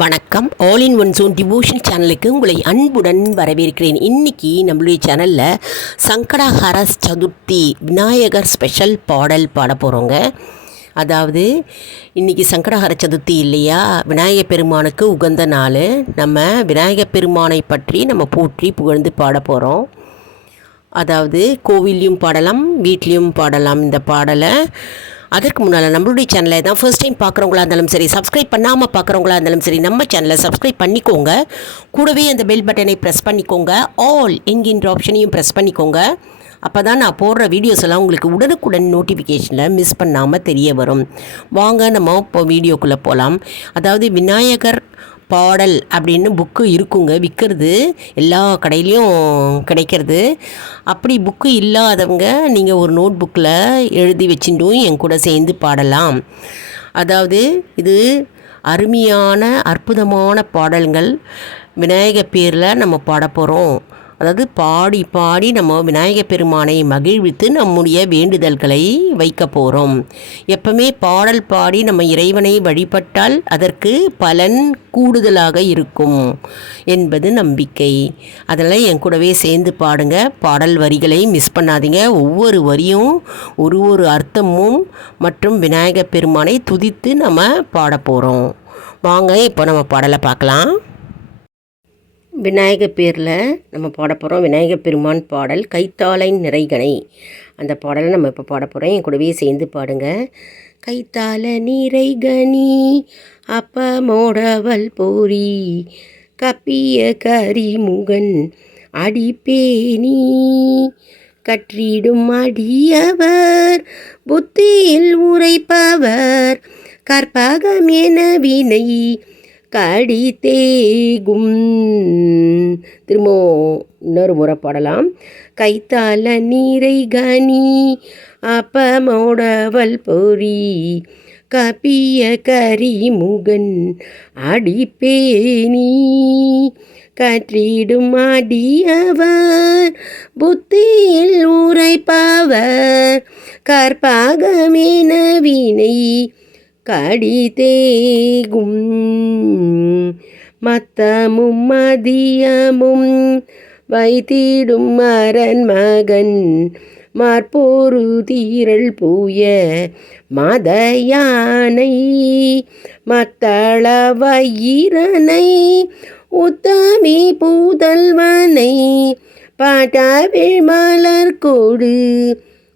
வணக்கம். All in one zone devotion சேனலுக்கு உங்களை அன்புடன் வரவேற்கிறேன். இன்றைக்கி நம்மளுடைய சேனலில் சங்கடஹர சதுர்த்தி விநாயகர் ஸ்பெஷல் பாடல் பாட போகிறோங்க. அதாவது இன்றைக்கி சங்கடஹர சதுர்த்தி இல்லையா, விநாயகர் பெருமானுக்கு உகந்த நாள். நம்ம விநாயகர் பெருமானை பற்றி நம்ம போற்றி புகழ்ந்து பாட போகிறோம். அதாவது கோவில்லையும் பாடலாம், வீட்லேயும் பாடலாம் இந்த பாடலை. அதற்கு முன்னால் நம்மளுடைய சேனலை தான் ஃபர்ஸ்ட் டைம் பார்க்குறவங்களா இருந்தாலும் சரி, சப்ஸ்கிரைப் பண்ணாமல் பார்க்குறவங்களா இருந்தாலும் சரி, நம்ம சேனலை சப்ஸ்கிரைப் பண்ணிக்கோங்க. கூடவே அந்த பெல் பட்டனை ப்ரெஸ் பண்ணிக்கோங்க. ஆல் என்கின்ற ஆப்ஷனையும் ப்ரெஸ் பண்ணிக்கோங்க. அப்போ தான் நான் போடுற வீடியோஸ் எல்லாம் உங்களுக்கு உடனுக்குடன் நோட்டிஃபிகேஷனில் மிஸ் பண்ணாமல் தெரிய வரும். வாங்க நம்ம இப்போ வீடியோக்குள்ளே போகலாம். அதாவது விநாயகர் பாடல் அப்படின்னு புக்கு இருக்குங்க, விற்கிறது எல்லா கடையிலையும் கிடைக்கிறது. அப்படி புக்கு இல்லாதவங்க நீங்கள் ஒரு நோட் புக்கில் எழுதி வச்சுட்டும் என் கூட சேர்ந்து பாடலாம். அதாவது இது அருமையான அற்புதமான பாடல்கள் விநாயகர் பேரில் நம்ம பாட போகிறோம். அதாவது பாடி பாடி நம்ம விநாயகர் பெருமானை மகிழ்வித்து நம்முடைய வேண்டுதல்களை வைக்க போகிறோம். எப்பவுமே பாடல் பாடி நம்ம இறைவனை வழிபட்டால் அதற்கு பலன் கூடுதலாக இருக்கும் என்பது நம்பிக்கை. அதெல்லாம் என் கூடவே சேர்ந்து பாடுங்க. பாடல் வரிகளை மிஸ் பண்ணாதீங்க. ஒவ்வொரு வரியும் ஒரு அர்த்தமும் மற்றும் விநாயகர் பெருமானை துதித்து நம்ம பாட போகிறோம். வாங்க இப்போ நம்ம பாடலை பார்க்கலாம். விநாயகர் பேரில் நம்ம பாட போகிறோம். விநாயகர் பெருமான் பாடல் கைத்தாலை நிறைகனை, அந்த பாடலை நம்ம இப்போ பாட போகிறோம். என் கூடவே சேர்ந்து பாடுங்க. கைத்தால நிறைகனி அப்பமோடவல் போரி கப்பிய கரிமுகன் அடிப்பேனி கற்றிடும் அடியவர் புத்தியில் உரைப்பவர் கற்பகம் என வினை கடி தேகும். திரும்ப இன்னொரு முறை பாடலாம். கைத்தால நீரை கனி அப்பமோடவல் பொறி கப்பிய கரிமுகன் அடிப்பேனி கற்றிடும் அடியவர் புத்தியில் உரைப்பவர் கற்பகமென வினை கடி தேகும். மத்தமும் மதியமும் வைத்திடும் மரன் மகன் மார்போரு தீரள் பூய மதயானை மத்தள வயிரனை உத்தமி பூதல்வனை பாட்டாவில் மலர் கொடு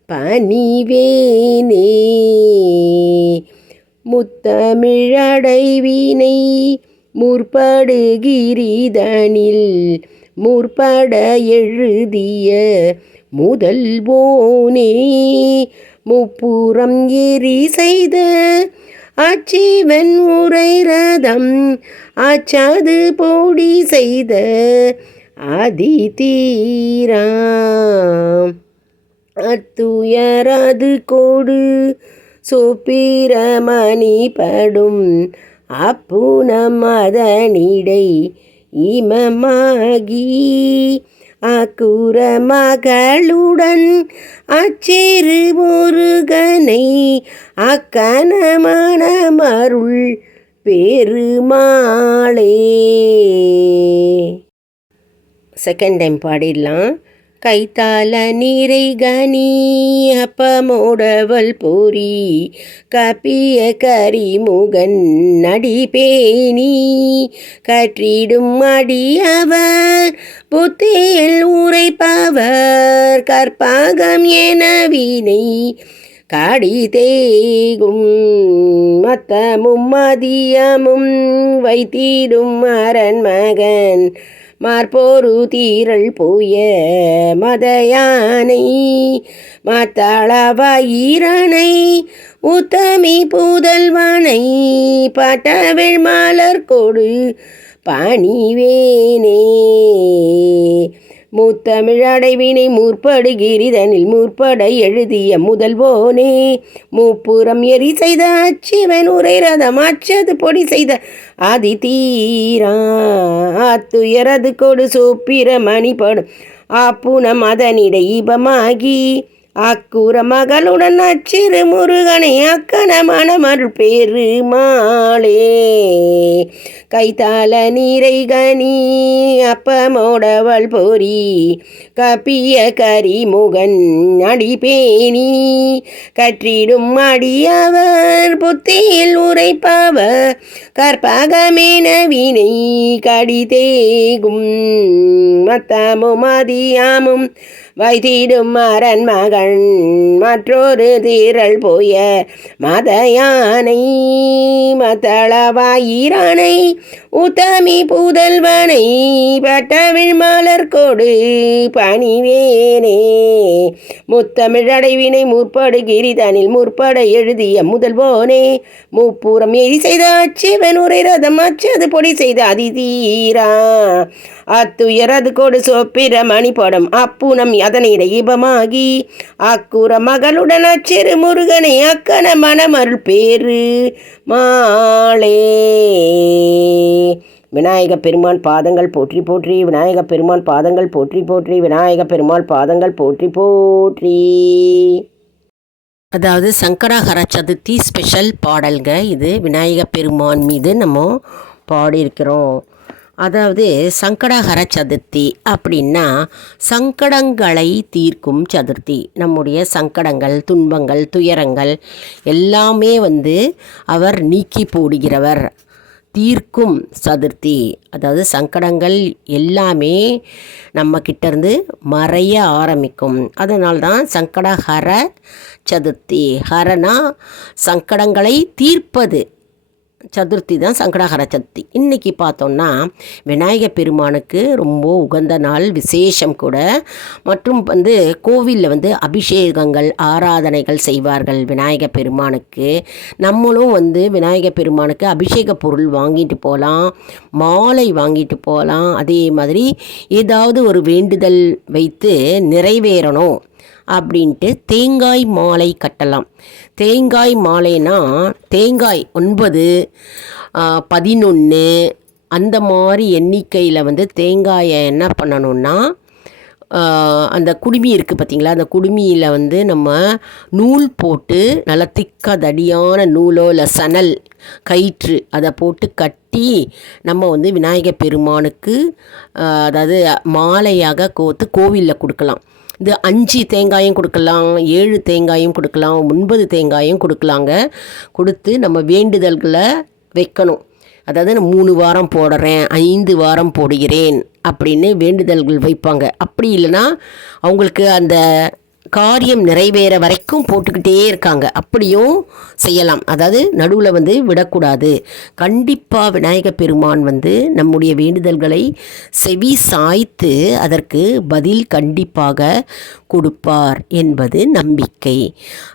பணிவேனே முத்தமிழடைவினை முற்படுகிரிதனில் முற்பட எழுதிய முதல்வோனே முப்புறம் எரி செய்த அச்சிவன் உரை ரதம் அச்சது போடி செய்த அதிதீராம் அத்துயரது கோடு சுப்பிரமணி படும் அப்புனம் அதனிடை இமமாகி அக்குற மகளுடன் அச்சேறு முருகனை அக்கணமான மருள் பெருமாளே. Second time பாடிடலாம். கைத்தால நீரை கனி அப்பமோடவல் பொறி கப்பிய கரிமுகன் நடிப்பேனி கற்றிடும் அடியவர் புத்தியில் உரைப்பவர் கற்பகம் என வினை கடி தேகும். மத்தமும் மதியமும் வைத்திடும் மரன் மகன் மார்போரு தீரள் பூய மதயானை மத்தள வயிரனை உத்தமி பூதல்வனை பாட்டவிழ் மலர் கொடு பணிவேனே முத்தமிழடைவினை முற்படுகிரிதனில் முற்பட எழுதிய முதல்வோனே முப்புறம் எரி செய்த அச்சிவன் உரை ரதம் அச்சது பொடி செய்த அதிதீரா அத்துயரது கொடு சுப்பிரமணி படும் அப்புனம் அதனிடை இபமாகி அக்கூற மகளுடன் அச்சிறு முருகனை அக்கன மணமருள் பெருமாளே கைத்தால நீரை கனி அப்பமோடவள் பொறி கப்பிய கரிமுகன் அடிபேணி கற்றிடும் அடியவர் புத்தியில் உரைப்பவர் கற்பகமேன வினை கடிதேகும் மத்தமும் அதியாமும் வைத்திடும் அரண் மகன் மற்றொரு தீரல் போய மத யானை மத்தளவாயிரானை உத்தமி புதல்வனை பட்டவிழ் மலர் கொடு பணிவேனே முத்தமிழடைவினை முற்படு கிரிதனில் முற்பட எழுதிய முதல்வோனே முப்புறம் எரி செய்த அச்சிவன் உரை ரதம் அச்சது பொடி செய்த அதிதீரா அத்துயரது கொடு சொப்பிர மணிப்படம் அப்புனம் அதனிட இபமாகி அக்குற மகளுடன் அச்சிறு முருகனை அக்கன மணமருள் பேரு மாளே. விநாயக பெருமான் பாதங்கள் போற்றி போற்றி, விநாயக பெருமான் பாதங்கள் போற்றி போற்றி, விநாயக பெருமாள் பாதங்கள் போற்றி போற்றி. அதாவது சங்கடஹர சதுர்த்தி ஸ்பெஷல் பாடல்க இது. விநாயக பெருமான் மீது நம்ம பாடியிருக்கிறோம். அதாவது சங்கடஹர சதுர்த்தி அப்படின்னா சங்கடங்களை தீர்க்கும் சதுர்த்தி. நம்முடைய சங்கடங்கள், துன்பங்கள், துயரங்கள் எல்லாமே அவர் நீக்கி போடுகிறவர், தீர்க்கும் சதுர்த்தி. அதாவது சங்கடங்கள் எல்லாமே நம்ம கிட்டேருந்து மறைய ஆரம்பிக்கும். அதனால்தான் சங்கடஹர சதுர்த்தி. ஹரனா சங்கடங்களை தீர்ப்பது, சதுர்த்தி தான் சங்கடஹர சதுர்த்தி. இன்றைக்கி பார்த்தோன்னா விநாயக பெருமானுக்கு ரொம்ப உகந்த நாள், விசேஷம் கூட. மற்றும் கோவிலில் அபிஷேகங்கள், ஆராதனைகள் செய்வார்கள் விநாயக பெருமானுக்கு. நம்மளும் விநாயக பெருமானுக்கு அபிஷேக பொருள் வாங்கிட்டு போகலாம், மாலை வாங்கிட்டு போகலாம். அதே மாதிரி ஏதாவது ஒரு வேண்டுதல் வைத்து நிறைவேறணும் அப்படின்ட்டு தேங்காய் மாலை கட்டலாம். தேங்காய் மாலைனா தேங்காய் 9, 11 அந்த மாதிரி எண்ணிக்கையில் தேங்காயை என்ன பண்ணணுன்னா, அந்த குடுமி இருக்குது பார்த்திங்களா, அந்த குடுமியில் நம்ம நூல் போட்டு நல்லா திக்க தடியான நூலோ இல்லை சணல் கயிற்று அதை போட்டு கட்டி நம்ம விநாயகர் பெருமானுக்கு அதாவது மாலையாக கோர்த்து கோவிலில் கொடுக்கலாம். இது 5 தேங்காயும் கொடுக்கலாம், 7 தேங்காயும் கொடுக்கலாம், 9 தேங்காயும் கொடுக்கலாங்க. கொடுத்து நம்ம வேண்டுதல்களை வைக்கணும். அதாவது நான் 3 வாரம் போடுறேன், 5 வாரம் போடுகிறேன் அப்படின்னு வேண்டுதல்கள் வைப்பாங்க. அப்படி இல்லைன்னா அவங்களுக்கு அந்த காரியம் நிறைவேற வரைக்கும் போட்டுக்கிட்டே இருக்காங்க, அப்படியும் செய்யலாம். அதாவது நடுவில் விடக்கூடாது. கண்டிப்பாக விநாயகர் பெருமான் நம்முடைய வேண்டுதல்களை செவி சாய்த்து அதற்கு பதில் கண்டிப்பாக கொடுப்பார் என்பது நம்பிக்கை.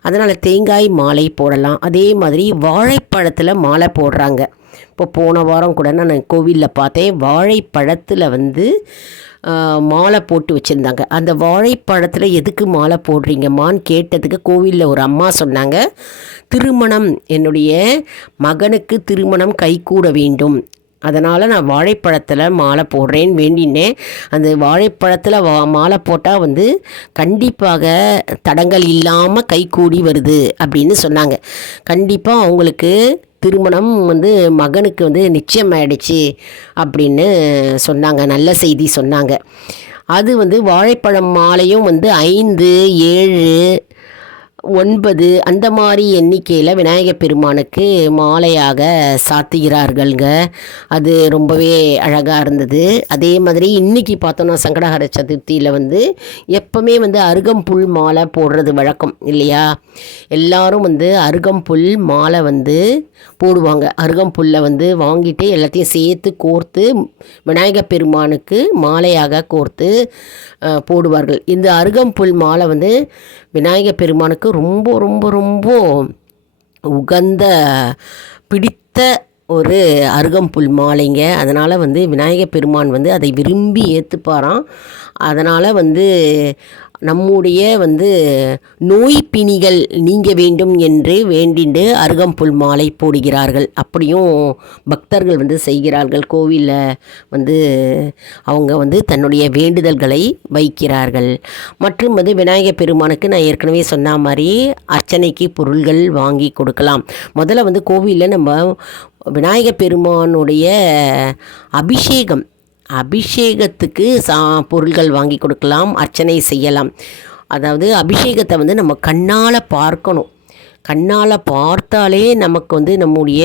அதனால் தேங்காய் மாலை போடலாம். அதே மாதிரி வாழைப்பழத்தில் மாலை போடுறாங்க. இப்போ போன வாரம் கூட நான் கோவிலில் பார்த்தேன், வாழைப்பழத்தில் மாலை போட்டு வச்சுருந்தாங்க. அந்த வாழைப்பழத்தில் எதுக்கு மாலை போடுறீங்கம்மான்னு கேட்டதுக்கு கோவிலில் ஒரு அம்மா சொன்னாங்க, திருமணம், என்னுடைய மகனுக்கு திருமணம் கைகூட வேண்டும், அதனால் நான் வாழைப்பழத்தில் மாலை போடுறேன்னு வேண்டினேன். அந்த வாழைப்பழத்தில் மாலை போட்டால் கண்டிப்பாக தடங்கள் இல்லாமல் கைகூடி வருது அப்படின்னு சொன்னாங்க. கண்டிப்பாக அவங்களுக்கு திருமணம் மகனுக்கு நிச்சயம் ஆயிடுச்சு அப்படின்னு சொன்னாங்க, நல்ல செய்தி சொன்னாங்க. அது வாழைப்பழம் மாலையும் 5, 7, 9 அந்த மாதிரி எண்ணிக்கையில் விநாயகர் பெருமானுக்கு மாலையாக சாத்துகிறார்கள்ங்க. அது ரொம்பவே அழகாக இருந்தது. அதே மாதிரி இன்றைக்கி பார்த்தோன்னா சங்கடஹர சதுர்த்தியில் எப்போவுமே அருகம்புல் மாலை போடுறது வழக்கம் இல்லையா. எல்லாரும் அருகம்புல் மாலை போடுவாங்க. அருகம்புல்லை வாங்கிட்டு எல்லாத்தையும் சேர்த்து கோர்த்து விநாயகர் பெருமானுக்கு மாலையாக கோர்த்து போடுவார்கள். இந்த அருகம்புல் மாலை விநாயகர் பெருமானுக்கு ரொம்ப ரொம்ப ரொம்ப உகந்த பிடித்த ஒரு அருகம்புல் மாலைங்க. அதனால் விநாயகர் பெருமான் அதை விரும்பி ஏற்றுப்பாராம். அதனால் நம்முடைய நோய் பிணிகள் நீங்க வேண்டும் என்று வேண்டிண்டு அருகம்புல் மாலை போடுகிறார்கள். அப்படியும் பக்தர்கள் செய்கிறார்கள். கோவிலில் அவங்க தன்னுடைய வேண்டுதல்களை வைக்கிறார்கள். மற்றும் விநாயகர் பெருமானுக்கு நான் ஏற்கனவே சொன்ன மாதிரி அர்ச்சனைக்கு பொருள்கள் வாங்கி கொடுக்கலாம். முதல்ல கோவிலில் நம்ம விநாயகர் பெருமானுடைய அபிஷேகத்துக்கு பொருள்கள் வாங்கி கொடுக்கலாம், அர்ச்சனை செய்யலாம். அதாவது அபிஷேகத்தை நம்ம கண்ணால் பார்க்கணும். கண்ணால் பார்த்தாலே நமக்கு நம்முடைய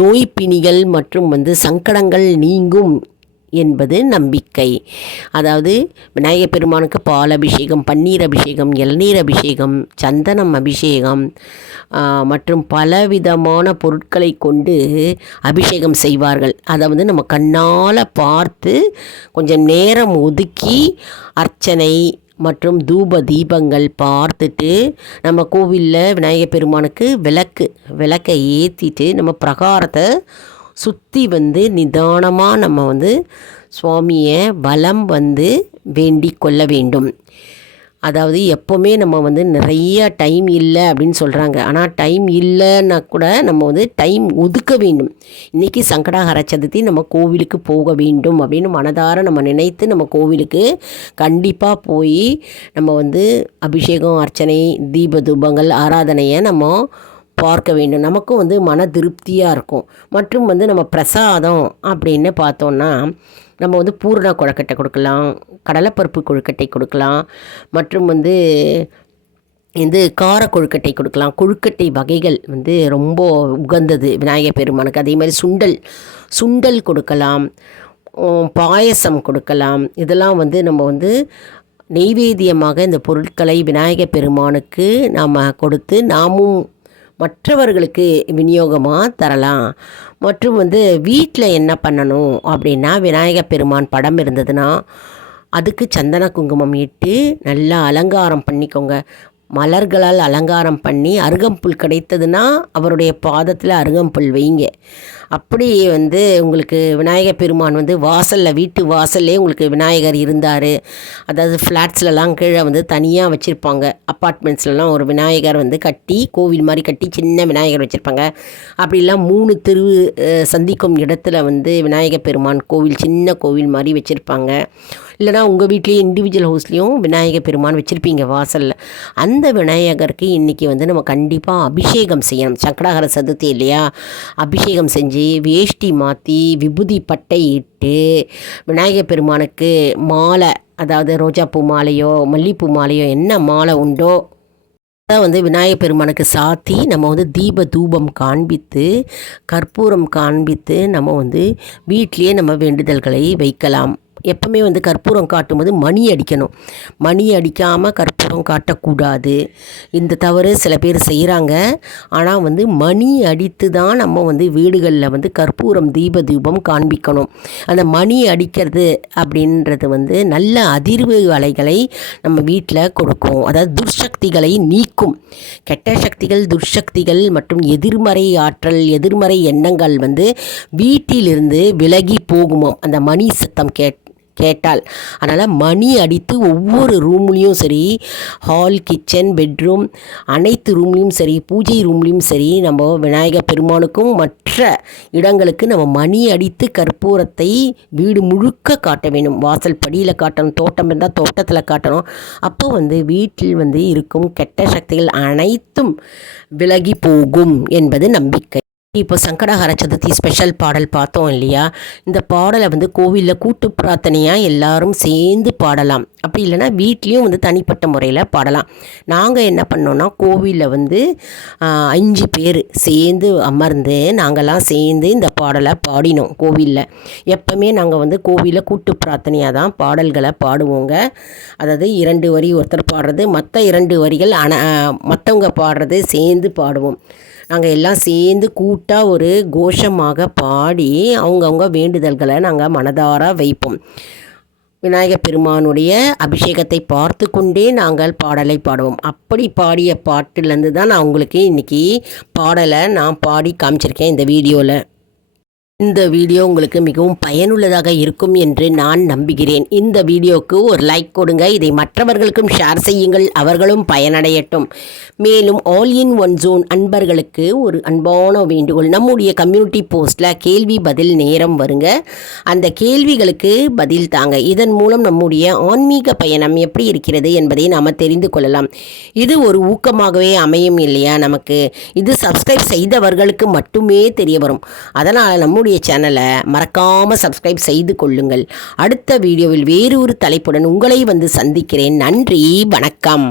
நோய் பிணிகள் மற்றும் சங்கடங்கள் நீங்கும் என்பது நம்பிக்கை. அதாவது விநாயகர் பெருமானுக்கு பால் அபிஷேகம், பன்னீர் அபிஷேகம், இளநீர் அபிஷேகம், சந்தனம் அபிஷேகம் மற்றும் பலவிதமான பொருட்களை கொண்டு அபிஷேகம் செய்வார்கள். அதை நம்ம கண்ணால் பார்த்து கொஞ்சம் நேரம் ஒதுக்கி அர்ச்சனை மற்றும் தூப தீபங்கள் பார்த்துட்டு நம்ம கோவிலில் விநாயகர் பெருமானுக்கு விளக்கை ஏற்றிட்டு நம்ம பிரகாரத்தை சுற்றி நிதானமாக நம்ம சுவாமியை வலம் வேண்டிக் கொள்ள வேண்டும். அதாவது எப்போவுமே நம்ம நிறைய டைம் இல்லை அப்படின்னு சொல்கிறாங்க. ஆனால் டைம் இல்லைன்னா கூட நம்ம டைம் ஒதுக்க வேண்டும். இன்றைக்கி சங்கடஹர சதுர்த்தி, நம்ம கோவிலுக்கு போக வேண்டும் அப்படின்னு மனதார நம்ம நினைத்து நம்ம கோவிலுக்கு கண்டிப்பாக போய் நம்ம அபிஷேகம், அர்ச்சனை, தீப தூபங்கள், ஆராதனையை நம்ம பார்க்க வேண்டும். நமக்கும் மன திருப்தியாக இருக்கும். மற்றும் நம்ம பிரசாதம் அப்படின்னு பார்த்தோன்னா நம்ம பூரண கொழுக்கட்டை கொடுக்கலாம், கடலைப்பருப்பு கொழுக்கட்டை கொடுக்கலாம், மற்றும் கார கொழுக்கட்டை கொடுக்கலாம். கொழுக்கட்டை வகைகள் ரொம்ப உகந்தது விநாயகர் பெருமானுக்கு. அதே மாதிரி சுண்டல் கொடுக்கலாம், பாயசம் கொடுக்கலாம். இதெல்லாம் நம்ம நெய்வேத்தியமாக இந்த பொருட்களை விநாயகர் பெருமானுக்கு நாம் கொடுத்து நாமும் மற்றவர்களுக்கு விநியோகமாக தரலாம். மற்றும் வீட்டில் என்ன பண்ணணும் அப்படின்னா, விநாயகர் பெருமான் படம் இருந்ததுன்னா அதுக்கு சந்தன குங்குமம் இட்டு நல்லா அலங்காரம் பண்ணிக்கோங்க. மலர்களால் அலங்காரம் பண்ணி, அருகம்புல் கிடைத்ததுன்னா அவருடைய பாதத்தில் அருகம்புல் வைங்க. அப்படி உங்களுக்கு விநாயகர் பெருமான் வீட்டு வாசல்லே உங்களுக்கு விநாயகர் இருந்தார். அதாவது ஃப்ளாட்ஸ்லலாம் கீழே தனியாக வச்சுருப்பாங்க. அப்பார்ட்மெண்ட்ஸ்லலாம் ஒரு விநாயகர் கட்டி, கோவில் மாதிரி கட்டி சின்ன விநாயகர் வச்சுருப்பாங்க. அப்படிலாம் 3 தெரு சந்திக்கும் இடத்துல விநாயகர் பெருமான் கோவில், சின்ன கோவில் மாதிரி வச்சுருப்பாங்க. இல்லைனா உங்கள் வீட்லேயே இண்டிவிஜுவல் ஹவுஸ்லேயும் விநாயகர் பெருமான் வச்சுருப்பீங்க வாசலில். அந்த விநாயகருக்கு இன்றைக்கி நம்ம கண்டிப்பாக அபிஷேகம் செய்யணும். சங்கடஹர சதுர்த்தி இல்லையா? அபிஷேகம் செஞ்சு வேஷ்டி மாற்றி விபூதி பட்டை இட்டு விநாயகர் பெருமானுக்கு மாலை, அதாவது ரோஜாப்பூ மாலையோ மல்லிகைப்பூ மாலையோ என்ன மாலை உண்டோ அதை விநாயகர் பெருமானுக்கு சாத்தி நம்ம தீப தூபம் காண்பித்து, கற்பூரம் காண்பித்து நம்ம வீட்டிலேயே நம்ம வேண்டுதல்களை வைக்கலாம். எப்பவுமே கற்பூரம் காட்டும்போது மணி அடிக்கணும். மணி அடிக்காமல் கற்பூரம் காட்டக்கூடாது. இந்த தவறு சில பேர் செய்கிறாங்க. ஆனால் மணி அடித்து தான் நம்ம வீடுகளில் கற்பூரம் தீப தூபம் காண்பிக்கணும். அந்த மணி அடிக்கிறது அப்படின்றது நல்ல அதிர்வு அலைகளை நம்ம வீட்டில் கொடுக்கும். அதாவது துர்சக்திகளை நீக்கும். கெட்ட சக்திகள், துர்சக்திகள் மற்றும் எதிர்மறை ஆற்றல், எதிர்மறை எண்ணங்கள் வீட்டிலிருந்து விலகி போகுமோ அந்த மணி சத்தம் கேட்டால். அதனால் மணி அடித்து ஒவ்வொரு ரூம்லேயும் சரி, ஹால், கிச்சன், பெட்ரூம் அனைத்து ரூம்லேயும் சரி, பூஜை ரூம்லேயும் சரி, நம்ம விநாயகர் பெருமானுக்கும் மற்ற இடங்களுக்கு நம்ம மணி அடித்து கற்பூரத்தை வீடு முழுக்க காட்ட வேண்டும். வாசல் படியில் காட்டணும், தோட்டம் இருந்தால் தோட்டத்தில் காட்டணும். அப்போ வீட்டில் இருக்கும் கெட்ட சக்திகள் அனைத்தும் விலகி போகும் என்பது நம்பிக்கை. இப்போ சங்கடஹர சதுர்த்தி ஸ்பெஷல் பாடல் பார்த்தோம் இல்லையா? இந்த பாடலை கோவிலில் கூட்டு பிரார்த்தனையாக எல்லாரும் சேர்ந்து பாடலாம். அப்படி இல்லைனா வீட்லேயும் தனிப்பட்ட முறையில் பாடலாம். நாங்கள் என்ன பண்ணோன்னா, கோவிலில் 5 பேர் சேர்ந்து அமர்ந்து நாங்கள்லாம் சேர்ந்து இந்த பாடலை பாடினோம் கோவிலில். எப்போவுமே நாங்கள் கோவிலில் கூட்டு பிரார்த்தனையாக தான் பாடல்களை பாடுவோங்க. அதாவது 2 வரி ஒருத்தர் பாடுறது, மற்ற 2 வரிகள் மற்றவங்க பாடுறது சேர்ந்து பாடுவோம். நாங்கள் எல்லாம் சேர்ந்து கூட்டாக ஒரு கோஷமாக பாடி அவங்கவுங்க வேண்டுதல்களை நாங்கள் மனதார வைப்போம். விநாயகர் பெருமானுடைய அபிஷேகத்தை பார்த்து கொண்டே நாங்கள் பாடலை பாடுவோம். அப்படி பாடிய பாட்டிலேருந்து தான் நான் உங்களுக்கு இன்றைக்கி பாடலை நான் பாடி காமிச்சிருக்கேன் இந்த வீடியோவில். இந்த வீடியோ உங்களுக்கு மிகவும் பயனுள்ளதாக இருக்கும் என்று நான் நம்புகிறேன். இந்த வீடியோவுக்கு ஒரு லைக் கொடுங்க. இதை மற்றவர்களுக்கும் ஷேர் செய்யுங்கள், அவர்களும் பயனடையட்டும். மேலும் ஆல் இன் ஒன் ஜோன் அன்பர்களுக்கு ஒரு அன்பான வேண்டுகோள். நம்முடைய கம்யூனிட்டி போஸ்ட்டில் கேள்வி பதில் நேரம் வருங்க. அந்த கேள்விகளுக்கு பதில் தாங்க. இதன் மூலம் நம்முடைய ஆன்மீக பயணம் எப்படி இருக்கிறது என்பதை நாம் தெரிந்து கொள்ளலாம். இது ஒரு ஊக்கமாகவே அமையும் இல்லையா நமக்கு. இது சப்ஸ்கிரைப் செய்தவர்களுக்கு மட்டுமே தெரிய வரும். அதனால் நம்முடைய சேனலை மறக்காமல் சப்ஸ்கிரைப் செய்து கொள்ளுங்கள். அடுத்த வீடியோவில் வேறு ஒரு தலைப்புடன் உங்களை வந்து சந்திக்கிறேன். நன்றி, வணக்கம்.